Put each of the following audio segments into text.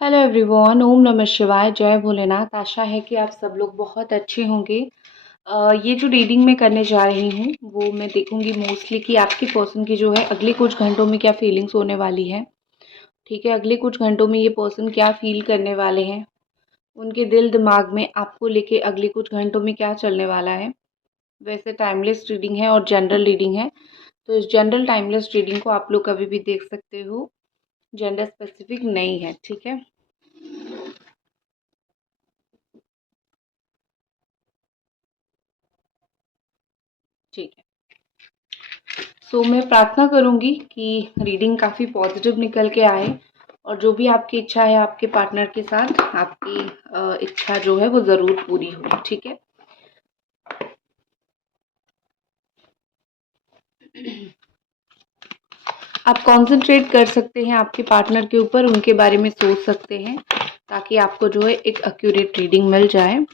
Hello everyone, ओम नमः शिवाय, जय भोलेनाथ। आशा है कि आप सब लोग बहुत अच्छे होंगे। ये जो रीडिंग मैं करने जा रही हूँ वो मैं देखूंगी मोस्टली कि आपके पर्सन की जो है अगले कुछ घंटों में क्या फीलिंग्स होने वाली है। ठीक है, अगले कुछ घंटों में ये पर्सन क्या फील करने वाले हैं, उनके दिल दिमाग में आपको लेके अगले कुछ घंटों में क्या चलने वाला है। वैसे टाइमलेस रीडिंग है और जनरल रीडिंग है, तो इस जनरल टाइमलेस रीडिंग को आप लोग कभी भी देख सकते हो, जेंडर स्पेसिफिक नहीं है। ठीक है, ठीक है। सो मैं प्रार्थना करूंगी कि रीडिंग काफ़ी पॉजिटिव निकल के आए और जो भी आपकी इच्छा है आपके पार्टनर के साथ, आपकी इच्छा जो है वो ज़रूर पूरी हो। ठीक है, आप कंसंट्रेट कर सकते हैं आपके पार्टनर के ऊपर, उनके बारे में सोच सकते हैं ताकि आपको जो है एक एक्यूरेट रीडिंग मिल जाए।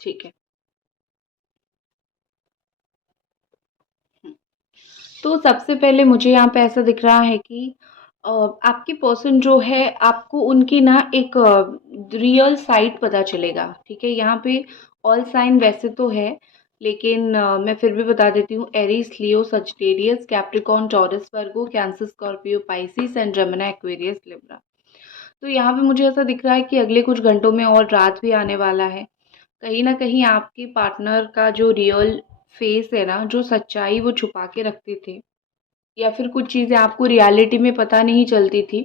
ठीक है, तो सबसे पहले मुझे यहाँ पे ऐसा दिख रहा है कि आपकी पर्सन जो है आपको उनकी ना एक रियल साइड पता चलेगा। ठीक है, यहाँ पे ऑल साइन वैसे तो है, लेकिन मैं फिर भी बता देती हूँ। Aries, Leo, Sagittarius, Capricorn, taurus, Virgo, cancer, Scorpio, Pisces and Gemini, Aquarius, Libra. तो यहाँ पे मुझे ऐसा दिख रहा है कि अगले कुछ घंटों में और रात भी आने वाला है। कहीं ना कहीं आपके पार्टनर का जो रियल फेस है ना, जो सच्चाई वो छुपा के रखते थे, या फिर कुछ चीज़ें आपको रियलिटी में पता नहीं चलती थी,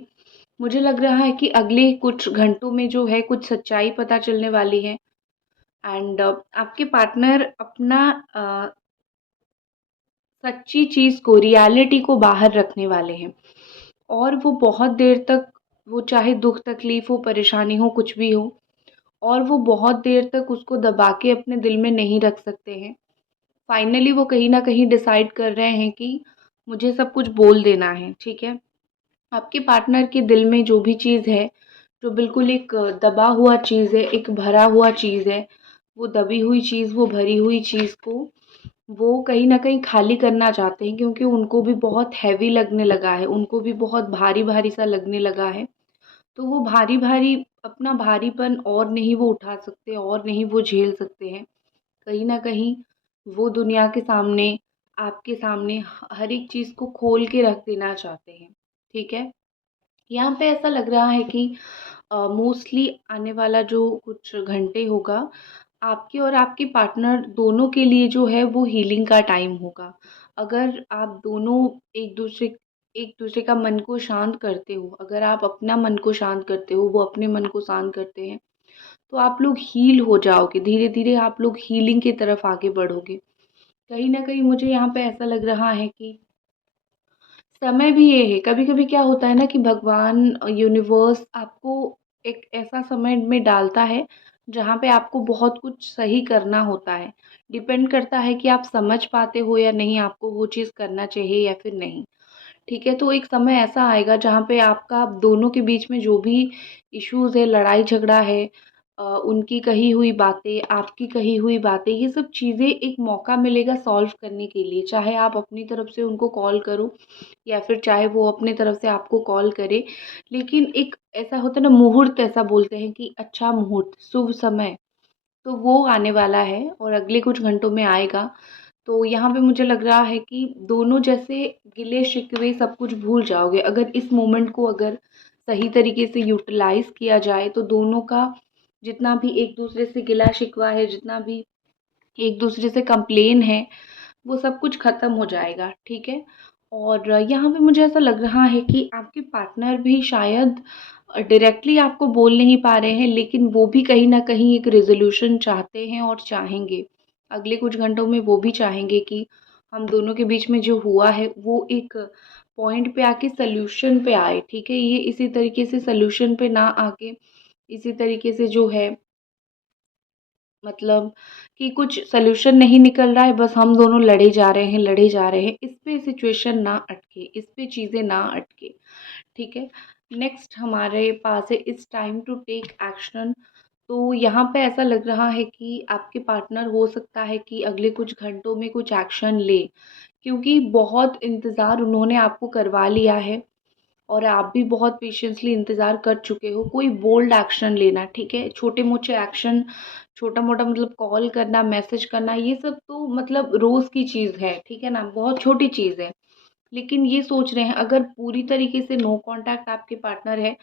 मुझे लग रहा है कि अगले कुछ घंटों में जो है कुछ सच्चाई पता चलने वाली है। एंड आपके पार्टनर अपना सच्ची चीज़ को, रियलिटी को बाहर रखने वाले हैं। और वो बहुत देर तक, वो चाहे दुख तकलीफ हो, परेशानी हो, कुछ भी हो, और वो बहुत देर तक उसको दबा के अपने दिल में नहीं रख सकते हैं। फाइनली वो कहीं ना कहीं डिसाइड कर रहे हैं कि मुझे सब कुछ बोल देना है। ठीक है, आपके पार्टनर के दिल में जो भी चीज़ है, जो बिल्कुल एक दबा हुआ चीज़ है, एक भरा हुआ चीज़ है, वो दबी हुई चीज़, वो भरी हुई चीज़ को वो कहीं न कहीं खाली करना चाहते हैं, क्योंकि उनको भी बहुत हैवी लगने लगा है, उनको भी बहुत भारी-भारी सा लगने लगा है। तो वो भारी-भारी, अपना भारीपन और नहीं वो उठा सकते, और नहीं वो झेल सकते हैं। कहीं न कहीं वो दुनिया के सामने, आपके सामने हर एक चीज़ को खोल के रख देना चाहते हैं। ठीक है? यहाँ पे ऐसा लग रहा है कि मोस्टली आने वाला जो कुछ घंटे होगा, आपके और आपके पार्टनर दोनों के लिए जो है वो हीलिंग का टाइम होगा। अगर आप दोनों एक दूसरे का मन को शांत करते हो, अगर आप अपना मन को शांत करते हो, वो अपने मन को शांत करते हैं, तो आप लोग हील हो जाओगे। धीरे धीरे आप लोग हीलिंग की तरफ आगे बढ़ोगे। कहीं ना कहीं मुझे यहाँ पे ऐसा लग रहा है कि समय भी ये है। कभी कभी क्या होता है ना कि भगवान, यूनिवर्स आपको एक ऐसा समय में डालता है जहाँ पे आपको बहुत कुछ सही करना होता है। डिपेंड करता है कि आप समझ पाते हो या नहीं, आपको वो चीज़ करना चाहिए या फिर नहीं। ठीक है, तो एक समय ऐसा आएगा जहाँ पे आपका, आप दोनों के बीच में जो भी इश्यूज़ है, लड़ाई झगड़ा है, उनकी कही हुई बातें, आपकी कही हुई बातें, ये सब चीज़ें एक मौका मिलेगा सॉल्व करने के लिए। चाहे आप अपनी तरफ से उनको कॉल करो या फिर चाहे वो अपने तरफ से आपको कॉल करे, लेकिन एक ऐसा होता है ना, मुहूर्त ऐसा बोलते हैं कि अच्छा मुहूर्त, शुभ समय, तो वो आने वाला है और अगले कुछ घंटों में आएगा। तो यहाँ पे मुझे लग रहा है कि दोनों जैसे गिले शिकवे सब कुछ भूल जाओगे। अगर इस मोमेंट को अगर सही तरीके से यूटिलाइज किया जाए, तो दोनों का जितना भी एक दूसरे से गिला शिकवा है, जितना भी एक दूसरे से कंप्लेन है, वो सब कुछ ख़त्म हो जाएगा। ठीक है, और यहाँ पे मुझे ऐसा लग रहा है कि आपके पार्टनर भी शायद डायरेक्टली आपको बोल नहीं पा रहे हैं, लेकिन वो भी कहीं ना कहीं एक रेजोल्यूशन चाहते हैं और चाहेंगे। अगले कुछ घंटों में वो भी चाहेंगे कि हम दोनों के बीच में जो हुआ है वो एक पॉइंट पे आके सल्यूशन पे आए। ठीक है, ये इसी तरीके से सल्यूशन पे ना आके, इसी तरीके से जो है, मतलब कि कुछ सॉल्यूशन नहीं निकल रहा है, बस हम दोनों लड़े जा रहे हैं, लड़े जा रहे हैं, इस पे सिचुएशन ना अटके, इस पे चीज़ें ना अटके। ठीक है, नेक्स्ट हमारे पास है it's time to take action. तो यहाँ पे ऐसा लग रहा है कि आपके पार्टनर हो सकता है कि अगले कुछ घंटों में कुछ एक्शन ले, क्योंकि बहुत इंतज़ार उन्होंने आपको करवा लिया है और आप भी बहुत पेशेंसली इंतज़ार कर चुके हो। कोई बोल्ड एक्शन लेना, ठीक है? छोटे-मोटे एक्शन, छोटा-मोटा मतलब कॉल करना, मैसेज करना, ये सब तो मतलब रोज़ की चीज़ है, ठीक है ना? बहुत छोटी चीज़ है। लेकिन ये सोच रहे हैं, अगर पूरी तरीके से नो कॉन्टैक्ट आपके पार्टनर है,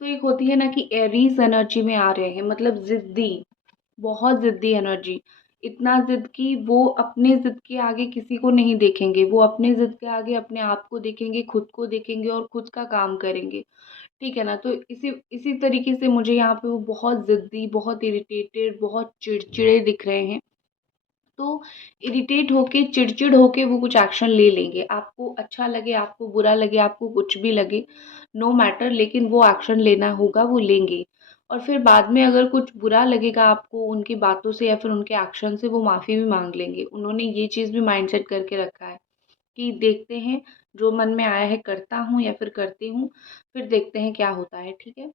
तो एक होती है ना कि एरीज़ एनर्जी में आ रहे हैं, मतलब ज़िद्दी, बहुत ज़िद्दी एनर्जी। इतना ज़िद कि वो अपने ज़िद के आगे किसी को नहीं देखेंगे, वो अपने ज़िद के आगे अपने आप को देखेंगे, खुद को देखेंगे और खुद का काम करेंगे, ठीक है ना? तो इसी इसी तरीके से मुझे यहाँ पे वो बहुत ज़िद्दी, बहुत इरिटेटेड, बहुत चिड़चिड़े दिख रहे हैं। तो इरिटेट होके, चिड़चिड़ होके वो कुछ एक्शन ले लेंगे। आपको अच्छा लगे, आपको बुरा लगे, आपको कुछ भी लगे, नो मैटर, लेकिन वो एक्शन लेना होगा, वो लेंगे। और फिर बाद में अगर कुछ बुरा लगेगा आपको उनकी बातों से या फिर उनके एक्शन से, वो माफ़ी भी माँग लेंगे। उन्होंने ये चीज़ भी माइंडसेट करके रखा है कि देखते हैं, जो मन में आया है करता हूँ या फिर करती हूँ, फिर देखते हैं क्या होता है, ठीक है?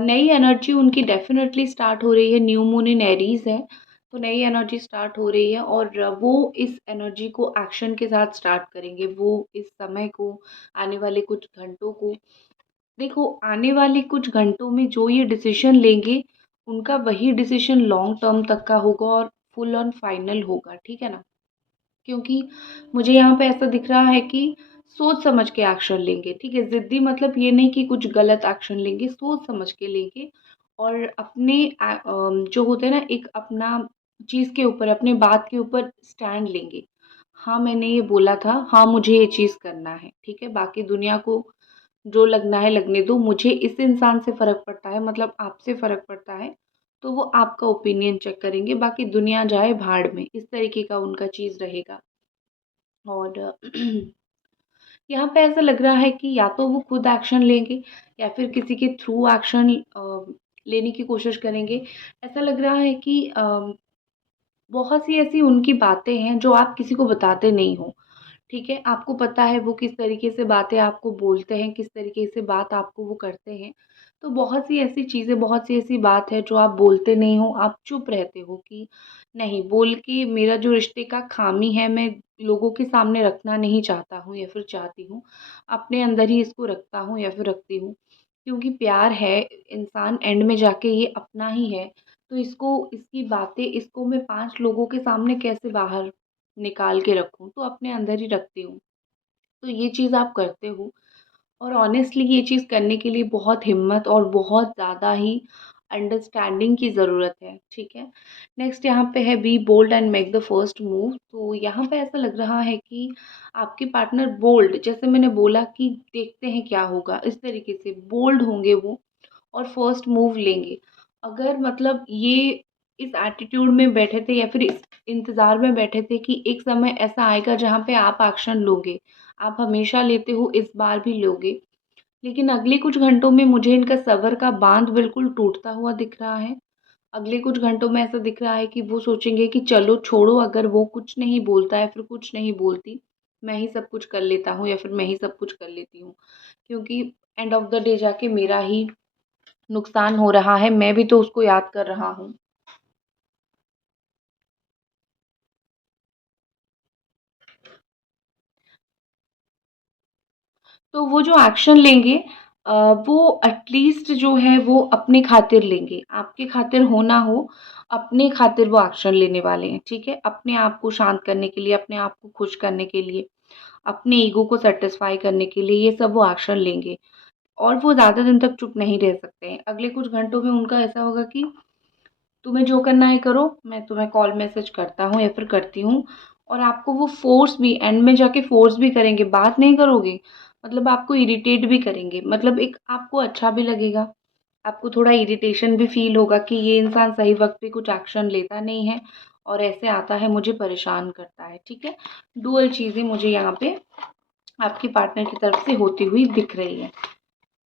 नई एनर्जी उनकी डेफ़िनेटली स्टार्ट हो रही है, न्यू मून इन एरीज़ है, तो नई एनर्जी स्टार्ट हो रही है और वो इस एनर्जी को एक्शन के साथ स्टार्ट करेंगे। वो इस समय को, आने वाले कुछ घंटों को, देखो आने वाले कुछ घंटों में जो ये डिसीज़न लेंगे, उनका वही डिसीज़न लॉन्ग टर्म तक का होगा और फुल ऑन फाइनल होगा, ठीक है ना? क्योंकि मुझे यहाँ पे ऐसा दिख रहा है कि सोच समझ के एक्शन लेंगे, ठीक है? ज़िद्दी मतलब ये नहीं कि कुछ गलत एक्शन लेंगे, सोच समझ के लेंगे और अपने जो होता है ना, एक अपना चीज़ के ऊपर, अपने बात के ऊपर स्टैंड लेंगे। हाँ, मैंने ये बोला था, हाँ, मुझे ये चीज़ करना है, ठीक है? बाकी दुनिया को जो लगना है लगने दो, मुझे इस इंसान से फ़र्क पड़ता है, मतलब आपसे फ़र्क पड़ता है, तो वो आपका ओपिनियन चेक करेंगे, बाकी दुनिया जाए भाड़ में, इस तरीके का उनका चीज़ रहेगा। और यहाँ पे ऐसा लग रहा है कि या तो वो खुद एक्शन लेंगे या फिर किसी के थ्रू एक्शन लेने की कोशिश करेंगे। ऐसा लग रहा है कि बहुत सी ऐसी उनकी बातें हैं जो आप किसी को बताते नहीं हो, ठीक है? आपको पता है वो किस तरीके से बातें आपको बोलते हैं, किस तरीके से बात आपको वो करते हैं। तो बहुत सी ऐसी चीज़ें, बहुत सी ऐसी बात है जो आप बोलते नहीं हो, आप चुप रहते हो कि नहीं, बोल के मेरा जो रिश्ते का ख़ामी है, मैं लोगों के सामने रखना नहीं चाहता हूँ या फिर चाहती हूँ। अपने अंदर ही इसको रखता हूँ या फिर रखती हूँ। क्योंकि प्यार है, इंसान एंड में जाके ये अपना ही है, तो इसको, इसकी बातें, इसको मैं 5 लोगों के सामने कैसे बाहर निकाल के रखूँ, तो अपने अंदर ही रखती हूँ। तो ये चीज़ आप करते हो और ऑनेस्टली ये चीज़ करने के लिए बहुत हिम्मत और बहुत ज़्यादा ही अंडरस्टैंडिंग की ज़रूरत है, ठीक है? नेक्स्ट यहाँ पे है be bold and make the first move. तो यहाँ पे ऐसा लग रहा है कि आपके पार्टनर बोल्ड, जैसे मैंने बोला कि देखते हैं क्या होगा, इस तरीके से बोल्ड होंगे वो और फर्स्ट मूव लेंगे। अगर मतलब ये इस एटीट्यूड में बैठे थे या फिर इस इंतज़ार में बैठे थे कि एक समय ऐसा आएगा जहाँ पे आप एक्शन लोगे, आप हमेशा लेते हो, इस बार भी लोगे। लेकिन अगले कुछ घंटों में मुझे इनका सब्र का बाँध बिल्कुल टूटता हुआ दिख रहा है। अगले कुछ घंटों में ऐसा दिख रहा है कि वो सोचेंगे कि चलो छोड़ो, अगर वो कुछ नहीं बोलता है, फिर कुछ नहीं बोलती, मैं ही सब कुछ कर लेता हूँ या फिर मैं ही सब कुछ कर लेती हूँ। क्योंकि एंड ऑफ द डे जाके मेरा ही नुकसान हो रहा है, मैं भी तो उसको याद कर रहा हूँ। तो वो जो एक्शन लेंगे अ, वो एटलीस्ट जो है वो अपने खातिर लेंगे। आपके खातिर हो ना हो, अपने खातिर वो एक्शन लेने वाले हैं, ठीक है? अपने आप को शांत करने के लिए, अपने आप को खुश करने के लिए, अपने ईगो को सैटिस्फाई करने के लिए, ये सब वो एक्शन लेंगे। और वो ज़्यादा दिन तक चुप नहीं रह सकते हैं। अगले कुछ घंटों में उनका ऐसा होगा कि तुम्हें जो करना है करो, मैं तुम्हें कॉल मैसेज करता हूँ या फिर करती हूँ। और आपको वो फ़ोर्स भी, एंड में जाके फ़ोर्स भी करेंगे, बात नहीं करोगे, मतलब आपको इरिटेट भी करेंगे, मतलब एक आपको अच्छा भी लगेगा, आपको थोड़ा इरिटेशन भी फ़ील होगा कि ये इंसान सही वक़्त पे कुछ एक्शन लेता नहीं है और ऐसे आता है मुझे परेशान करता है, ठीक है? डुअल चीज़ें मुझे यहाँ पे आपके पार्टनर की तरफ से होती हुई दिख रही है।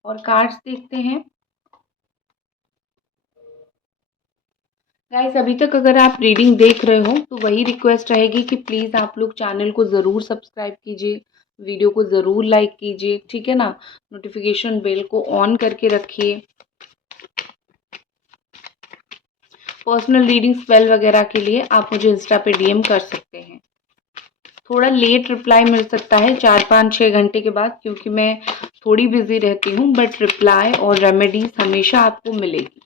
और कार्ड्स देखते हैं। गाइस, अभी तक अगर आप रीडिंग देख रहे हो तो वही रिक्वेस्ट रहेगी कि प्लीज़ आप लोग चैनल को ज़रूर सब्सक्राइब कीजिए, वीडियो को ज़रूर लाइक कीजिए, ठीक है ना? नोटिफिकेशन बेल को ऑन करके रखिए। पर्सनल रीडिंग स्पेल वगैरह के लिए आप मुझे इंस्टा पे डीएम कर सकते हैं। थोड़ा लेट रिप्लाई मिल सकता है 4-5-6 घंटे के बाद, क्योंकि मैं थोड़ी बिजी रहती हूँ, बट रिप्लाई और रेमेडीज हमेशा आपको मिलेगी।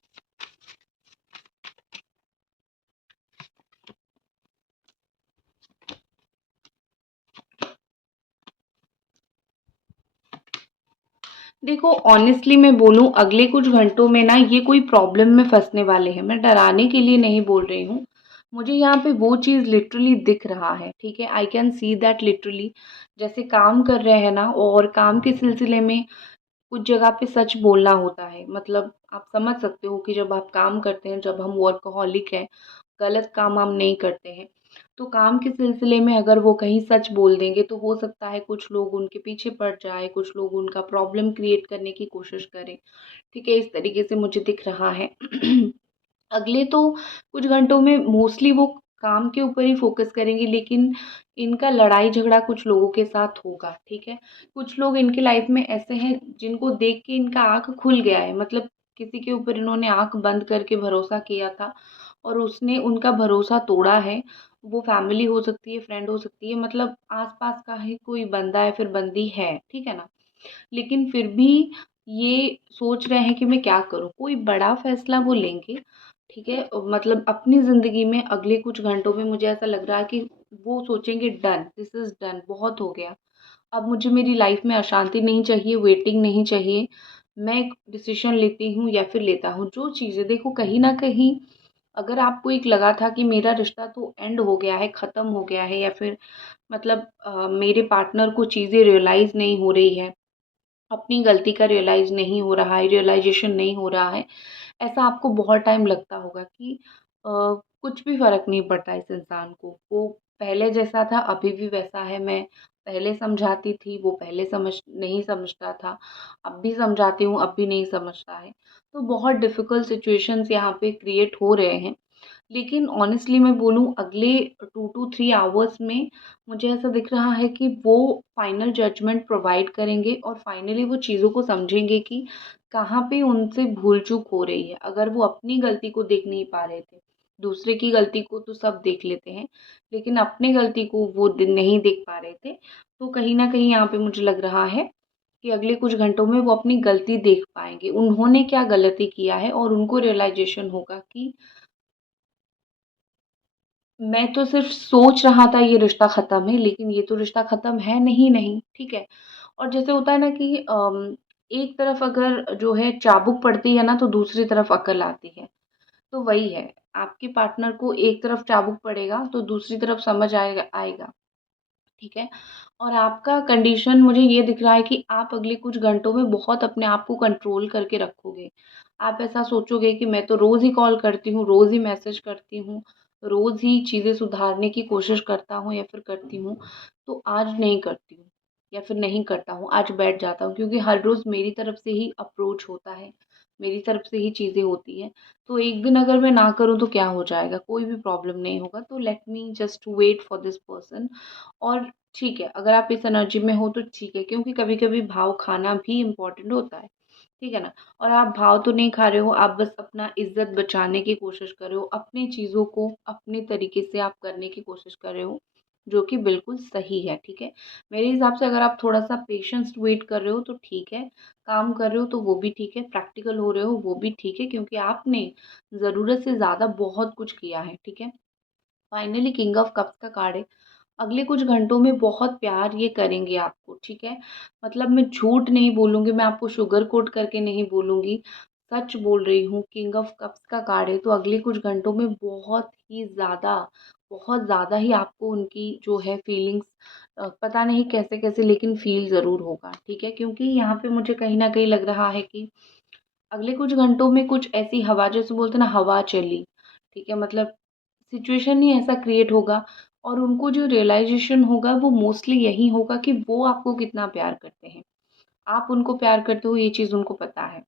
देखो, ऑनेस्टली मैं बोलूँ, अगले कुछ घंटों में ना ये कोई प्रॉब्लम में फंसने वाले हैं। मैं डराने के लिए नहीं बोल रही हूँ, मुझे यहाँ पे वो चीज़ लिटरली दिख रहा है, ठीक है। I can see that literally. जैसे काम कर रहे हैं ना, और काम के सिलसिले में कुछ जगह पे सच बोलना होता है। मतलब आप समझ सकते हो कि जब आप काम करते हैं, जब हम वर्कहॉलिक हैं, गलत काम हम नहीं करते हैं, तो काम के सिलसिले में अगर वो कहीं सच बोल देंगे तो हो सकता है कुछ लोग उनके पीछे पड़ जाए, कुछ लोग उनका प्रॉब्लम क्रिएट करने की कोशिश करें, ठीक है। इस तरीके से मुझे दिख रहा है। अगले तो कुछ घंटों में मोस्टली वो काम के ऊपर ही फोकस करेंगे, लेकिन इनका लड़ाई झगड़ा कुछ लोगों के साथ होगा, ठीक है। कुछ लोग इनके लाइफ में ऐसे हैं जिनको देख के इनका आँख खुल गया है। मतलब किसी के ऊपर इन्होंने आँख बंद करके भरोसा किया था और उसने उनका भरोसा तोड़ा है। वो फैमिली हो सकती है, फ्रेंड हो सकती है, मतलब आस-पास का ही कोई बंदा है, फिर बंदी है, ठीक है ना? लेकिन फिर भी ये सोच रहे हैं कि मैं क्या करूँ? कोई बड़ा फ़ैसला वो लेंगे, ठीक है? मतलब अपनी ज़िंदगी में अगले कुछ घंटों में मुझे ऐसा लग रहा है कि वो सोचेंगे डन, दिस इज़ डन, बहुत हो गया। अब मुझे मेरी लाइफ़ में अशांति नहीं चाहिए, वेटिंग नहीं चाहिए। मैं एक डिसीज़न लेती हूँ या फिर लेता हूँ। जो चीज़ें देखो, कहीं न कहीं अगर आपको एक लगा था कि मेरा रिश्ता तो एंड हो गया है, ख़त्म हो गया है, या फिर मतलब मेरे पार्टनर को चीज़ें रियलाइज़ नहीं हो रही है, अपनी गलती का रियलाइज़ नहीं हो रहा है, रियलाइज़ेशन नहीं हो रहा है, ऐसा आपको बहुत टाइम लगता होगा कि कुछ भी फ़र्क नहीं पड़ता इस इंसान को। वो पहले जैसा था अभी भी वैसा है, मैं पहले समझाती थी, वो पहले नहीं समझता था, अब भी समझाती हूँ, अब भी नहीं समझता है। तो बहुत डिफ़िकल्ट सिचुएशंस यहाँ पे क्रिएट हो रहे हैं। लेकिन ऑनेस्टली मैं बोलूँ, अगले 2 टू 3 आवर्स में मुझे ऐसा दिख रहा है कि वो फाइनल जजमेंट प्रोवाइड करेंगे और फाइनली वो चीज़ों को समझेंगे कि कहाँ पे उनसे भूल-चूक हो रही है। अगर वो अपनी गलती को देख नहीं पा रहे थे, दूसरे की गलती को तो सब देख लेते हैं, लेकिन अपनी गलती को वो नहीं देख पा रहे थे, तो कहीं न कहीं यहाँ पे मुझे लग रहा है कि अगले कुछ घंटों में वो अपनी गलती देख पाएँगे। उन्होंने क्या गलती किया है और उनको रियलाइज़ेशन होगा कि मैं तो सिर्फ़ सोच रहा था ये रिश्ता ख़त्म है, लेकिन ये तो रिश्ता ख़त्म है नहीं, ठीक है? और जैसे होता है ना कि एक तरफ अगर जो है चाबुक पड़ती है ना, तो दूसरी तरफ अकल आती है। तो वही है, आपके पार्टनर को एक तरफ चाबुक पड़ेगा, तो दूसरी तरफ समझ आएगा। ठीक है? और आपका कंडीशन मुझे ये दिख रहा है कि आप अगले कुछ घंटों में बहुत अपने आप को कंट्रोल करके रखोगे। आप ऐसा सोचोगे कि मैं तो रोज़ ही कॉल करती हूँ, रोज़ ही मैसेज करती हूँ, रोज़ ही चीज़ें सुधारने की कोशिश करता हूँ या फिर करती हूँ, तो आज नहीं करती हूँ या फिर नहीं करता हूँ, आज बैठ जाता हूँ, क्योंकि हर रोज़ मेरी तरफ से ही अप्रोच होता है, मेरी तरफ से ही चीज़ें होती हैं। तो एक दिन अगर मैं ना करूँ तो क्या हो जाएगा? कोई भी प्रॉब्लम नहीं होगा, तो let me just wait for this person. और ठीक है, अगर आप इस एनर्जी में हो तो ठीक है, क्योंकि कभी-कभी भाव खाना भी इम्पोर्टेंट होता है, ठीक है ना? और आप भाव तो नहीं खा रहे हो, आप बस अपना इज़्ज़त बचाने की कोशिश कर रहे हो, अपनी चीज़ों को अपने तरीके से आप करने की कोशिश कर रहे हो, जो कि बिल्कुल सही है, ठीक है? मेरे हिसाब से अगर आप थोड़ा-सा पेशेंस वेट कर रहे हो तो ठीक है, काम कर रहे हो तो वो भी ठीक है, प्रैक्टिकल हो रहे हो वो भी ठीक है, क्योंकि आपने ज़रूरत से ज़्यादा बहुत कुछ किया है, ठीक है? फाइनली किंग ऑफ कप्स का कार्ड है। अगले कुछ घंटों में बहुत प्यार ये करेंगे आपको, ठीक है? मतलब मैं झूठ नहीं बोलूँगी, मैं आपको शुगर कोट करके नहीं बोलूँगी, सच बोल रही हूँ। किंग ऑफ कप्स का कार्ड है, तो अगले कुछ घंटों में बहुत ज़्यादा ही आपको उनकी जो है फीलिंग्स पता नहीं कैसे-कैसे, लेकिन फ़ील ज़रूर होगा, ठीक है? क्योंकि यहाँ पे मुझे कहीं न कहीं लग रहा है कि अगले कुछ घंटों में कुछ ऐसी हवा, जैसे बोलते हैं ना, हवा चली, ठीक है? मतलब सिचुएशन ही ऐसा क्रिएट होगा और उनको जो रियलाइज़ेशन होगा वो मोस्टली यही होगा कि वो आपको कितना प्यार करते हैं। आप उनको प्यार करते हो, ये चीज़ उनको पता है,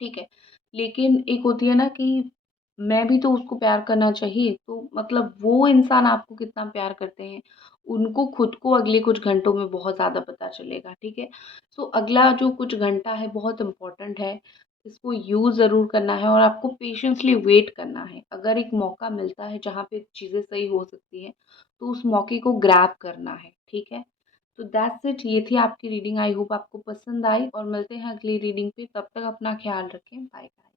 ठीक है? लेकिन एक होती है ना कि मैं भी तो उसको प्यार करना चाहिए, तो मतलब वो इंसान आपको कितना प्यार करते हैं, उनको खुद को अगले कुछ घंटों में बहुत ज़्यादा पता चलेगा, ठीक है? सो अगला जो कुछ घंटा है बहुत इम्पोर्टेंट है। इसको यूज़ ज़रूर करना है और आपको पेशेंसली वेट करना है। अगर एक मौका मिलता है जहाँ पे चीज़ें सही हो सकती हैं, तो उस मौके को ग्रैब करना है, ठीक है? तो दैट्स इट, ये थी आपकी रीडिंग। आई होप आपको पसंद आई और मिलते हैं अगली रीडिंग पे। तब तक अपना ख़्याल रखें। Bye bye.